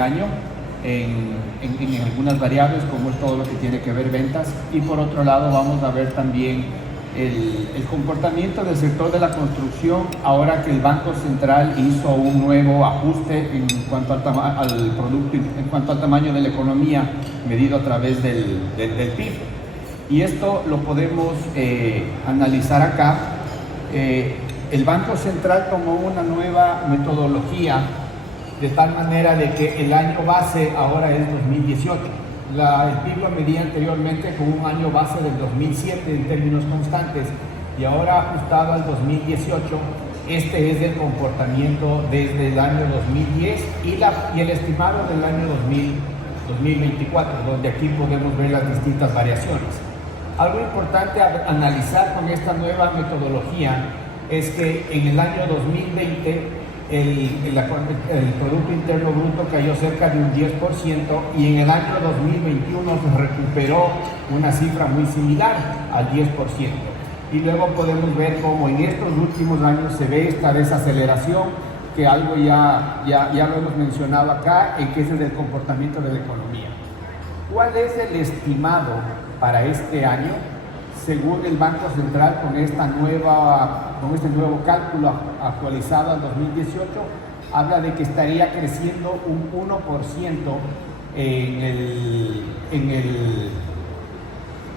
año en algunas variables, como es todo lo que tiene que ver ventas, y por otro lado vamos a ver también el comportamiento del sector de la construcción ahora que el Banco Central hizo un nuevo ajuste en cuanto al producto, en cuanto al tamaño de la economía medido a través del PIB. Y esto lo podemos analizar acá. El Banco Central tomó una nueva metodología de tal manera de que el año base ahora es 2018. El PIB lo medía anteriormente con un año base del 2007 en términos constantes, y ahora ajustado al 2018, este es el comportamiento desde el año 2010 y el estimado del año 2024, donde aquí podemos ver las distintas variaciones. Algo importante a analizar con esta nueva metodología es que en el año 2020 el Producto Interno Bruto cayó cerca de un 10%, y en el año 2021 se recuperó una cifra muy similar al 10%. Y luego podemos ver cómo en estos últimos años se ve esta desaceleración, que algo ya lo hemos mencionado acá, en que ese es el comportamiento de la economía. ¿Cuál es el estimado para este año? Según el Banco Central, con este nuevo cálculo actualizado al 2018, habla de que estaría creciendo un 1% en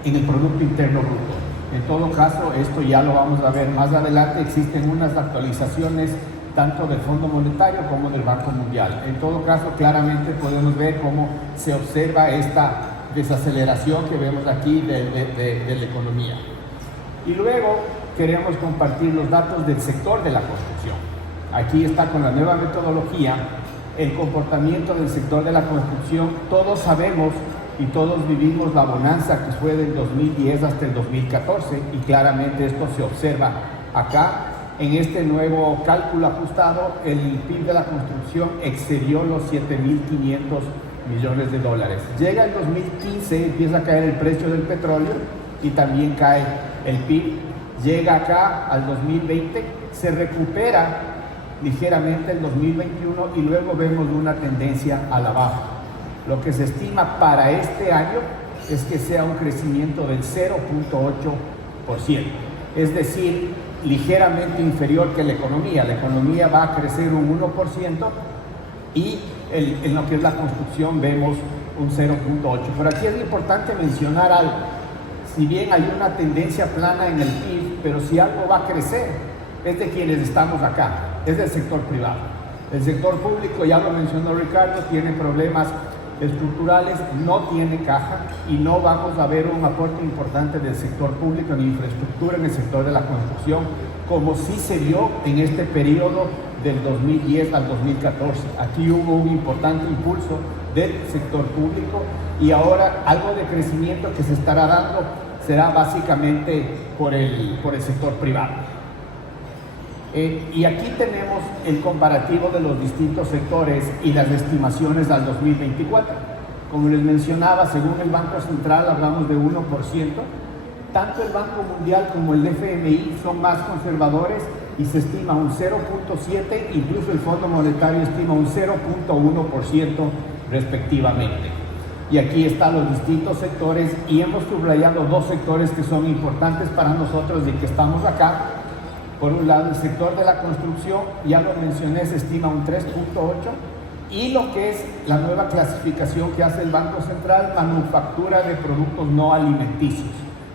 el Producto Interno Bruto. En todo caso, esto ya lo vamos a ver más adelante. Existen unas actualizaciones tanto del Fondo Monetario como del Banco Mundial. En todo caso, claramente podemos ver cómo se observa esta desaceleración que vemos aquí de la economía. Y luego queremos compartir los datos del sector de la construcción. Aquí está con la nueva metodología el comportamiento del sector de la construcción. Todos sabemos y todos vivimos la bonanza que fue del 2010 hasta el 2014, y claramente esto se observa acá. En este nuevo cálculo ajustado, el PIB de la construcción excedió los 7.500 millones de dólares. Llega el 2015, empieza a caer el precio del petróleo y también cae el PIB. Llega acá al 2020, se recupera ligeramente el 2021 y luego vemos una tendencia a la baja. Lo que se estima para este año es que sea un crecimiento del 0.8%, es decir, ligeramente inferior que la economía. La economía va a crecer un 1%, y en lo que es la construcción vemos un 0.8%. Pero aquí es importante mencionar algo. Si bien hay una tendencia plana en el PIB, pero si algo va a crecer, es de quienes estamos acá, es del sector privado. El sector público, ya lo mencionó Ricardo, tiene problemas estructurales, no tiene caja, y no vamos a ver un aporte importante del sector público en infraestructura en el sector de la construcción, como sí se vio en este periodo del 2010 al 2014. Aquí hubo un importante impulso del sector público, y ahora algo de crecimiento que se estará dando será básicamente por el sector privado. Y aquí tenemos el comparativo de los distintos sectores y las estimaciones al 2024. Como les mencionaba, según el Banco Central hablamos de 1%. Tanto el Banco Mundial como el FMI son más conservadores y se estima un 0.7%, incluso el Fondo Monetario estima un 0.1% respectivamente. Y aquí están los distintos sectores, y hemos subrayado dos sectores que son importantes para nosotros y que estamos acá. Por un lado, el sector de la construcción, ya lo mencioné, se estima un 3.8%, y lo que es la nueva clasificación que hace el Banco Central, manufactura de productos no alimenticios.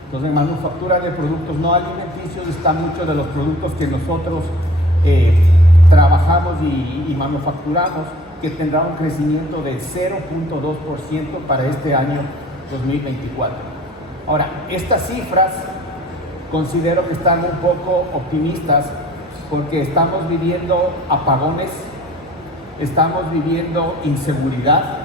Entonces, en manufactura de productos no alimenticios están muchos de los productos que nosotros trabajamos y manufacturamos, que tendrá un crecimiento del 0.2% para este año 2024. Ahora, estas cifras considero que están un poco optimistas, porque estamos viviendo apagones, estamos viviendo inseguridad.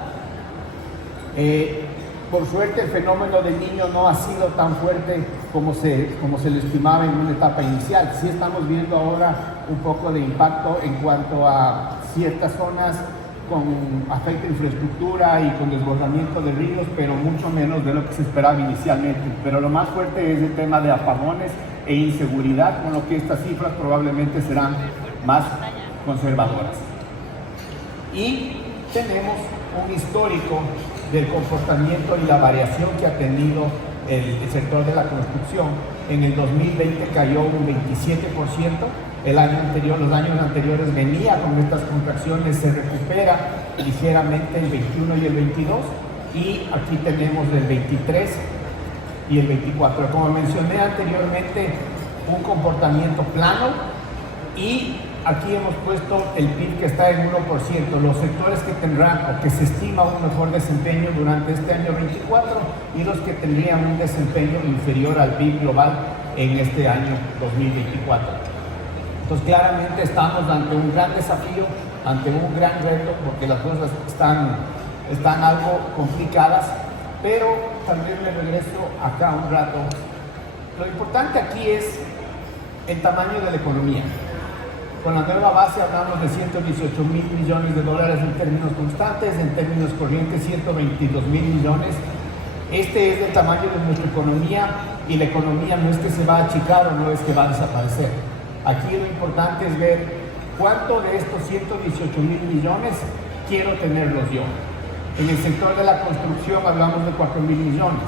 Por suerte, el fenómeno del Niño no ha sido tan fuerte como se lo estimaba en una etapa inicial. Sí estamos viendo ahora un poco de impacto en cuanto a ciertas zonas con afecto a infraestructura y con desbordamiento de ríos, pero mucho menos de lo que se esperaba inicialmente. Pero lo más fuerte es el tema de apagones e inseguridad, con lo que estas cifras probablemente serán más conservadoras. Y tenemos un histórico del comportamiento y la variación que ha tenido el sector de la construcción. En el 2020 cayó un 27%, el año anterior, los años anteriores venía con estas contracciones, se recupera ligeramente el 21 y el 22, y aquí tenemos el 23 y el 24. Como mencioné anteriormente, un comportamiento plano, y aquí hemos puesto el PIB que está en 1%, los sectores que tendrán o que se estima un mejor desempeño durante este año 24 y los que tendrían un desempeño inferior al PIB global en este año 2024. Entonces claramente estamos ante un gran desafío, ante un gran reto, porque las cosas están algo complicadas, pero también me regreso acá un rato. Lo importante aquí es el tamaño de la economía. Con la nueva base hablamos de 118 mil millones de dólares en términos constantes, en términos corrientes 122 mil millones. Este es el tamaño de nuestra economía, y la economía no es que se va a achicar o no es que va a desaparecer. Aquí lo importante es ver cuánto de estos 118 mil millones quiero tenerlos yo. En el sector de la construcción hablamos de 4 mil millones.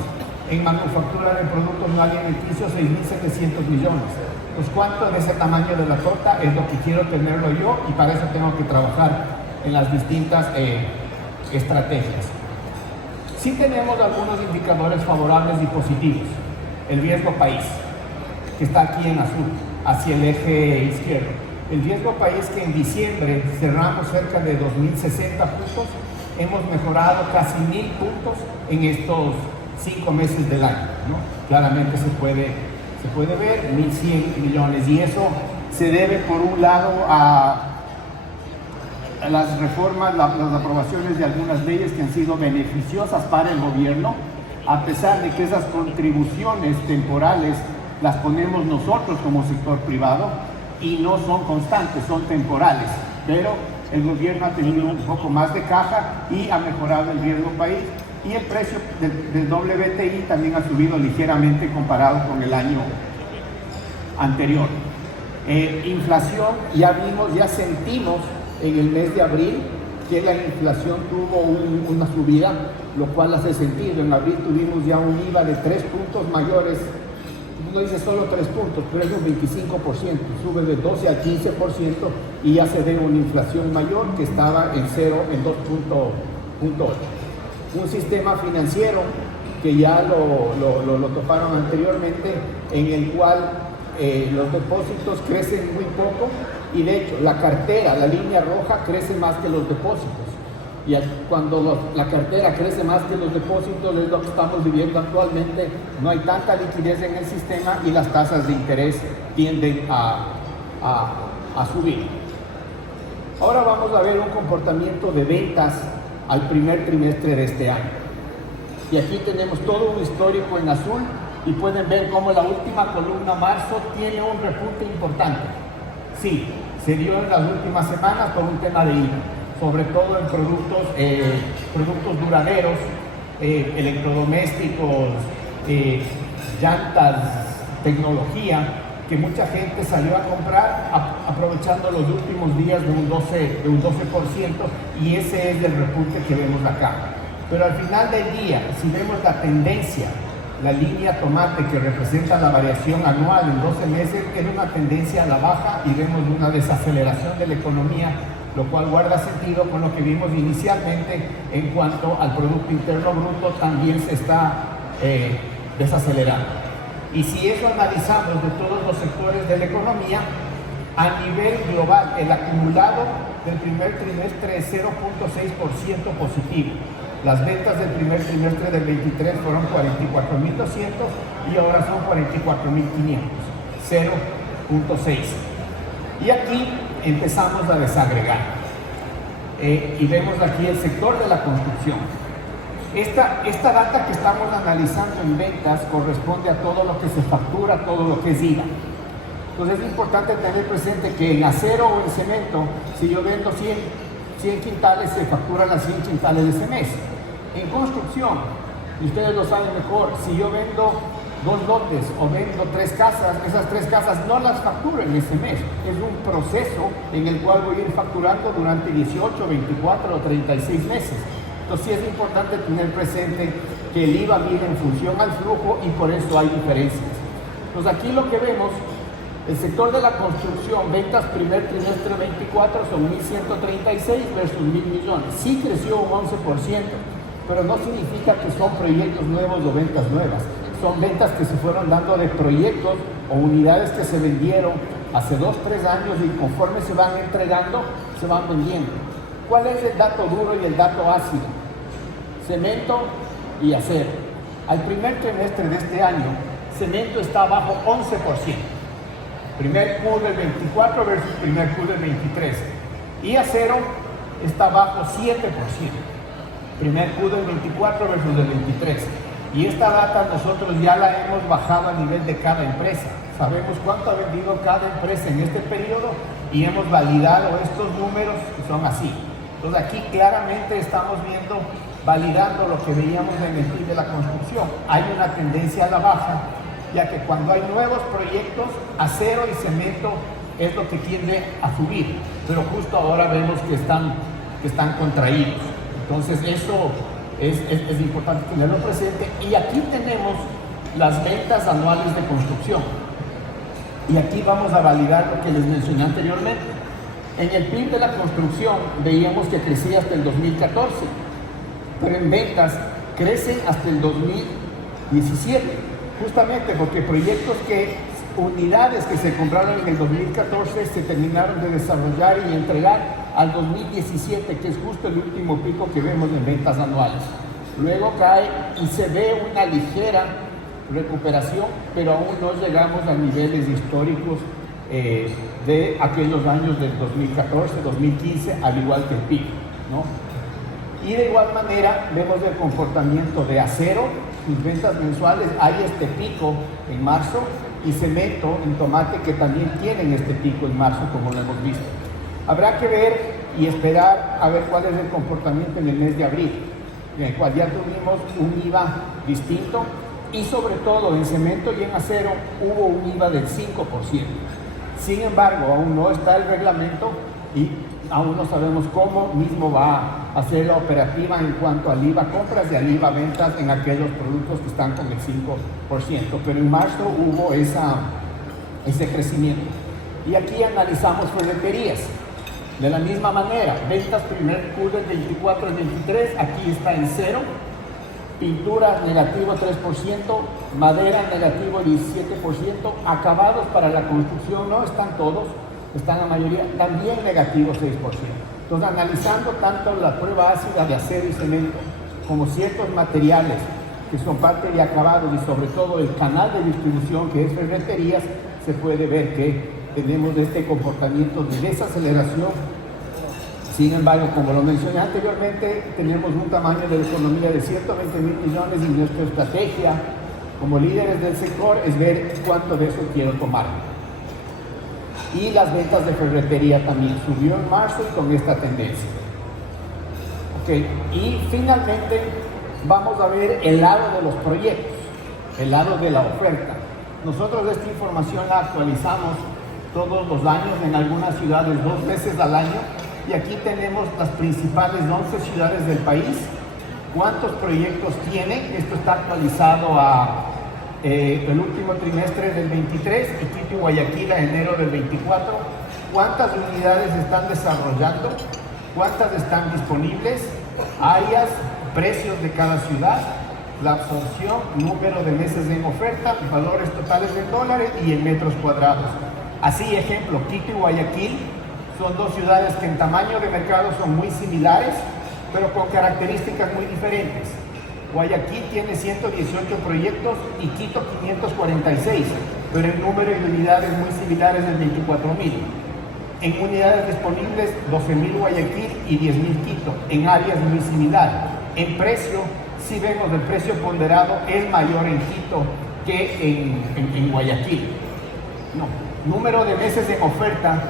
En manufactura de productos no alimenticios 6.700 millones. Pues cuánto de ese tamaño de la torta es lo que quiero tenerlo yo, y para eso tengo que trabajar en las distintas estrategias. Sí tenemos algunos indicadores favorables y positivos. El riesgo país, que está aquí en azul, hacia el eje izquierdo. El riesgo país, que en diciembre cerramos cerca de 2.060 puntos, hemos mejorado casi 1.000 puntos en estos 5 meses del año, ¿no? Claramente se puede ver 1.100 millones, y eso se debe por un lado a las reformas, las aprobaciones de algunas leyes que han sido beneficiosas para el gobierno, a pesar de que esas contribuciones temporales las ponemos nosotros como sector privado y no son constantes, son temporales, pero el gobierno ha tenido un poco más de caja y ha mejorado el riesgo país, y el precio del WTI también ha subido ligeramente comparado con el año anterior. Inflación, ya sentimos en el mes de abril que la inflación tuvo una subida, lo cual hace sentido. En abril tuvimos ya un IVA de 3 puntos mayores. Uno dice solo 3 puntos, pero es un 25%, sube de 12 al 15%, y ya se ve una inflación mayor que estaba en 2.8. Un sistema financiero que ya lo toparon anteriormente, en el cual los depósitos crecen muy poco, y de hecho la cartera, la línea roja, crece más que los depósitos. Y cuando la cartera crece más que los depósitos, es lo que estamos viviendo actualmente. No hay tanta liquidez en el sistema y las tasas de interés tienden a subir. Ahora vamos a ver un comportamiento de ventas al primer trimestre de este año. Y aquí tenemos todo un histórico en azul, y pueden ver cómo la última columna, marzo, tiene un repunte importante. Sí, se dio en las últimas semanas por un tema de IVA, sobre todo en productos duraderos, electrodomésticos, llantas, tecnología, que mucha gente salió a comprar aprovechando los últimos días de un 12%, y ese es el repunte que vemos acá. Pero al final del día, si vemos la tendencia, la línea tomate, que representa la variación anual en 12 meses, es una tendencia a la baja, y vemos una desaceleración de la economía, lo cual guarda sentido con lo que vimos inicialmente en cuanto al Producto Interno Bruto, también se está desacelerando. Y si eso analizamos de todos los sectores de la economía, a nivel global, el acumulado del primer trimestre es 0.6% positivo. Las ventas del primer trimestre del 23 fueron 44.200 y ahora son 44.500, 0.6. Y aquí empezamos a desagregar. Y vemos aquí el sector de la construcción. Esta data que estamos analizando en ventas corresponde a todo lo que se factura, todo lo que es IVA. Entonces es importante tener presente que en acero o en cemento, si yo vendo 100 quintales, se facturan las 100 quintales de ese mes. En construcción, y ustedes lo saben mejor, si yo vendo 2 lotes o vendo 3 casas, esas 3 casas no las facturo en ese mes. Es un proceso en el cual voy a ir facturando durante 18, 24 o 36 meses. Entonces sí es importante tener presente que el IVA viene en función al flujo y por eso hay diferencias. Entonces aquí lo que vemos, el sector de la construcción, ventas primer trimestre 24 son 1.136 versus 1.000 millones. Sí creció un 11%, pero no significa que son proyectos nuevos o ventas nuevas. Son ventas que se fueron dando de proyectos o unidades que se vendieron hace 2, 3 años y conforme se van entregando, se van vendiendo. ¿Cuál es el dato duro y el dato ácido? Cemento y acero. Al primer trimestre de este año, cemento está bajo 11%. Primer Q del 24 versus primer Q del 23. Y acero está bajo 7%. Primer Q del 24 versus del 23. Y esta data nosotros ya la hemos bajado a nivel de cada empresa. Sabemos cuánto ha vendido cada empresa en este periodo y hemos validado estos números que son así. Entonces aquí claramente estamos viendo, validando lo que veíamos en el PIB de la construcción. Hay una tendencia a la baja, ya que cuando hay nuevos proyectos, acero y cemento es lo que tiende a subir, pero justo ahora vemos que están contraídos. Entonces eso es importante tenerlo presente. Y aquí tenemos las ventas anuales de construcción. Y aquí vamos a validar lo que les mencioné anteriormente. En el PIB de la construcción veíamos que crecía hasta el 2014, pero en ventas crecen hasta el 2017, justamente porque unidades que se compraron en el 2014 se terminaron de desarrollar y entregar al 2017, que es justo el último pico que vemos en ventas anuales. Luego cae y se ve una ligera recuperación, pero aún no llegamos a niveles históricos de aquellos años del 2014, 2015, al igual que el PIB, ¿no? Y de igual manera vemos el comportamiento de acero, sus ventas mensuales, hay este pico en marzo, y cemento en tomate que también tienen este pico en marzo, como lo hemos visto. Habrá que ver y esperar a ver cuál es el comportamiento en el mes de abril, en el cual ya tuvimos un IVA distinto y sobre todo en cemento y en acero hubo un IVA del 5%. Sin embargo, aún no está el reglamento y aún no sabemos cómo mismo va a ser la operativa en cuanto al IVA compras y al IVA ventas en aquellos productos que están con el 5%. Pero en marzo hubo ese crecimiento. Y aquí analizamos ferreterías. De la misma manera, ventas primer Q del 24 al 23, aquí está en 0. Pintura negativo 3%, madera negativo 17%, acabados para la construcción no están todos, están la mayoría también negativo 6%. Entonces, analizando tanto la prueba ácida de acero y cemento como ciertos materiales que son parte de acabados y sobre todo el canal de distribución que es ferreterías, se puede ver que tenemos este comportamiento de desaceleración. Sin embargo, como lo mencioné anteriormente, tenemos un tamaño de la economía de 120.000 millones y nuestra estrategia como líderes del sector es ver cuánto de eso quiero tomar. Y las ventas de ferretería también subió en marzo y con esta tendencia. Okay. Y finalmente vamos a ver el lado de los proyectos, el lado de la oferta. Nosotros esta información la actualizamos todos los años, en algunas ciudades 2 veces al año. Y aquí tenemos las principales 11 ciudades del país, cuántos proyectos tienen. Esto está actualizado a el último trimestre del 23, Quito y Guayaquil a enero del 24, cuántas unidades están desarrollando, cuántas están disponibles, áreas, precios de cada ciudad, la absorción, número de meses en oferta, valores totales en dólares y en metros cuadrados. Así, ejemplo, Quito y Guayaquil son 2 ciudades que en tamaño de mercado son muy similares, pero con características muy diferentes. Guayaquil tiene 118 proyectos y Quito 546, pero en número de unidades muy similares de 24.000. En unidades disponibles, 12.000 Guayaquil y 10.000 Quito, en áreas muy similares. En precio, si vemos el precio ponderado, es mayor en Quito que en Guayaquil. No. Número de meses en oferta,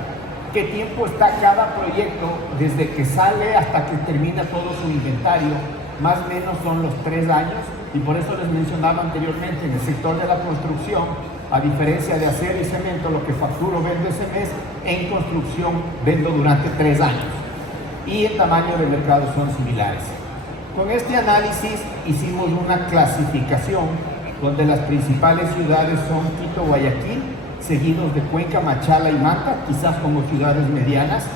qué tiempo está cada proyecto desde que sale hasta que termina todo su inventario, más o menos son los 3 años, Y por eso les mencionaba anteriormente, en el sector de la construcción, a diferencia de acero y cemento, lo que facturo vendo ese mes, en construcción vendo durante 3 años. Y el tamaño del mercado son similares. Con este análisis hicimos una clasificación donde las principales ciudades son Quito, Guayaquil, seguidos de Cuenca, Machala y Manta, quizás como ciudades medianas.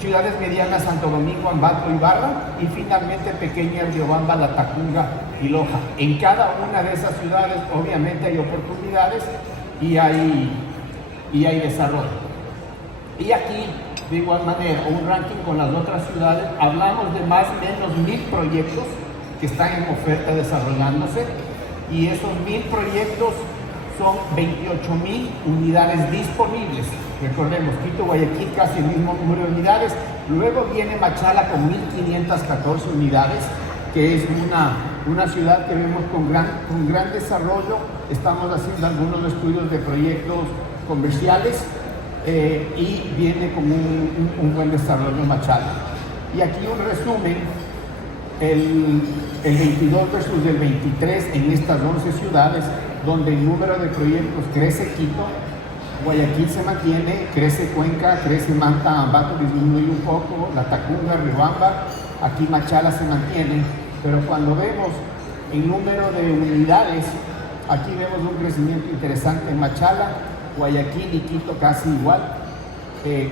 Ciudades medianas Santo Domingo, Ambato y Barra, y finalmente pequeñas Riobamba, Latacunga y Loja. En cada una de esas ciudades obviamente hay oportunidades y hay desarrollo. Y aquí, de igual manera, un ranking con las otras ciudades, hablamos de más o menos 1000 proyectos que están en oferta desarrollándose, y esos 1000 proyectos son 28.000 unidades disponibles. Recordemos, Quito, Guayaquil, casi el mismo número de unidades. Luego viene Machala con 1.514 unidades, que es una ciudad que vemos con gran desarrollo. Estamos haciendo algunos estudios de proyectos comerciales y viene con un buen desarrollo Machala. Y aquí un resumen, el 22 versus el 23 en estas 11 ciudades, donde el número de proyectos crece Quito, Guayaquil se mantiene, crece Cuenca, crece Manta, Ambato disminuye un poco, Latacunga, Riobamba, aquí Machala se mantiene, pero cuando vemos el número de unidades, aquí vemos un crecimiento interesante en Machala, Guayaquil y Quito casi igual,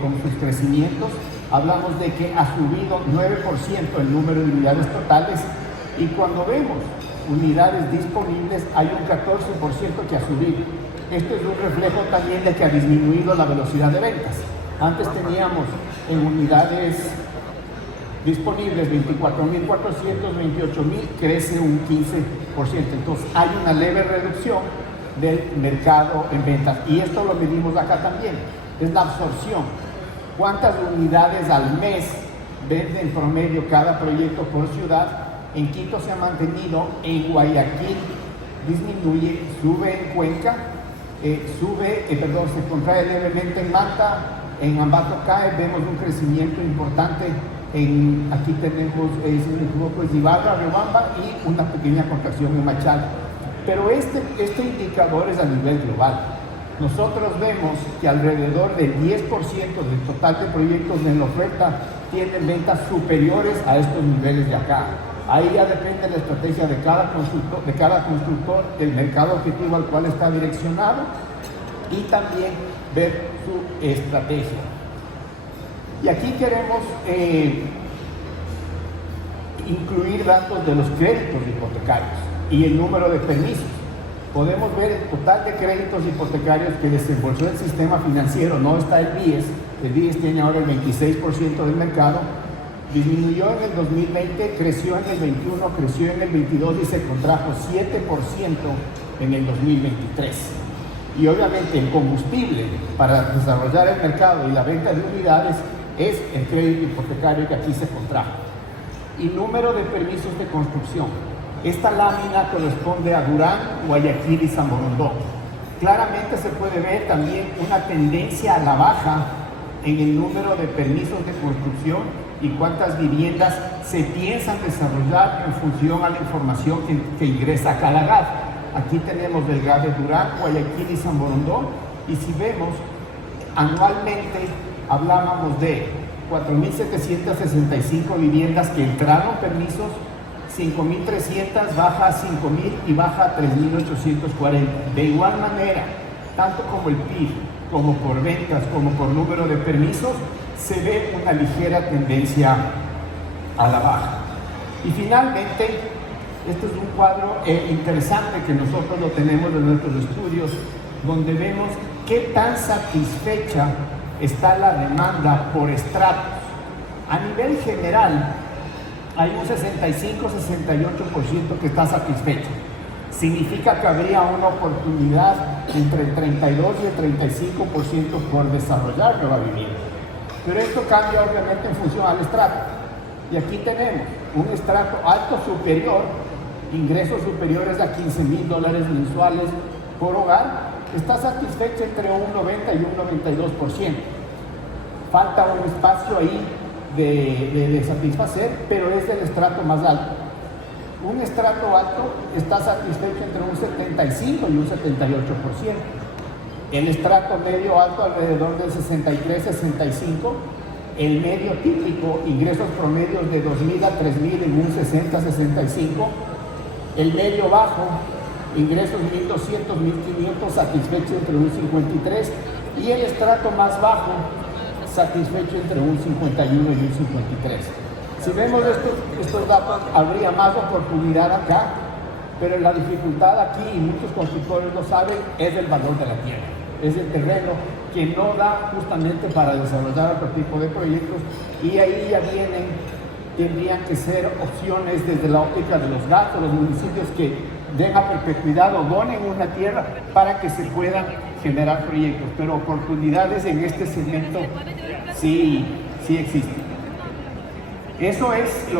con sus crecimientos. Hablamos de que ha subido 9% el número de unidades totales, y cuando vemos unidades disponibles hay un 14% que ha subido. Esto es un reflejo también de que ha disminuido la velocidad de ventas. Antes teníamos en unidades disponibles 24.400, 28.000, crece un 15%. Entonces hay una leve reducción del mercado en ventas, y esto lo medimos acá también, es la absorción. ¿Cuántas unidades al mes vende en promedio cada proyecto por ciudad? En Quito se ha mantenido, en Guayaquil disminuye, sube en Cuenca, se contrae levemente en Manta, en Ambato cae, vemos un crecimiento importante. Aquí tenemos, si no me equivoco, es Ibarra, Riobamba, y una pequeña contracción en Machala. Pero este indicador es a nivel global. Nosotros vemos que alrededor del 10% del total de proyectos en la oferta tienen ventas superiores a estos niveles de acá. Ahí ya depende la estrategia de cada constructor, del mercado objetivo al cual está direccionado, y también ver su estrategia. Y aquí queremos incluir datos de los créditos hipotecarios y el número de permisos. Podemos ver el total de créditos hipotecarios que desembolsó el sistema financiero. No está el BIES tiene ahora el 26% del mercado. Disminuyó en el 2020, creció en el 21, creció en el 22 y se contrajo 7% en el 2023. Y obviamente el combustible para desarrollar el mercado y la venta de unidades es el crédito hipotecario, que aquí se contrajo. Y número de permisos de construcción. Esta lámina corresponde a Durán, Guayaquil y San Borondón. Claramente se puede ver también una tendencia a la baja en el número de permisos de construcción y cuántas viviendas se piensan desarrollar en función a la información que ingresa a cada GAD. Aquí tenemos el GAD de Durán, Guayaquil y San Borondón, y si vemos, anualmente hablábamos de 4.765 viviendas que entraron permisos, 5.300 baja a 5.000 y baja a 3.840. De igual manera, tanto como el PIB, como por ventas, como por número de permisos, se ve una ligera tendencia a la baja. Y finalmente, este es un cuadro interesante que nosotros lo tenemos en nuestros estudios, donde vemos qué tan satisfecha está la demanda por estratos. A nivel general, hay un 65-68% que está satisfecho. Significa que habría una oportunidad entre el 32 y el 35% por desarrollar nueva vivienda. Pero esto cambia obviamente en función al estrato. Y aquí tenemos un estrato alto superior, ingresos superiores a $15,000 mensuales por hogar, está satisfecho entre un 90 y un 92%. Falta un espacio ahí de satisfacer, pero es el estrato más alto. Un estrato alto está satisfecho entre un 75 y un 78%. El estrato medio alto alrededor del 63-65%. El medio típico, ingresos promedios de 2.000 a 3.000 en un 60-65%. El medio bajo, ingresos 1.200, 1.500, satisfecho entre un 53%. Y el estrato más bajo, satisfecho entre un 51 y un 53%. Si vemos estos datos, habría más oportunidad acá, pero la dificultad aquí, y muchos constructores lo saben, es el valor de la tierra. Es el terreno que no da justamente para desarrollar otro tipo de proyectos, y ahí ya tendrían que ser opciones desde la óptica de los gastos, los municipios que den a perpetuidad o donen una tierra para que se puedan generar proyectos, pero oportunidades en este segmento sí existen. Eso es lo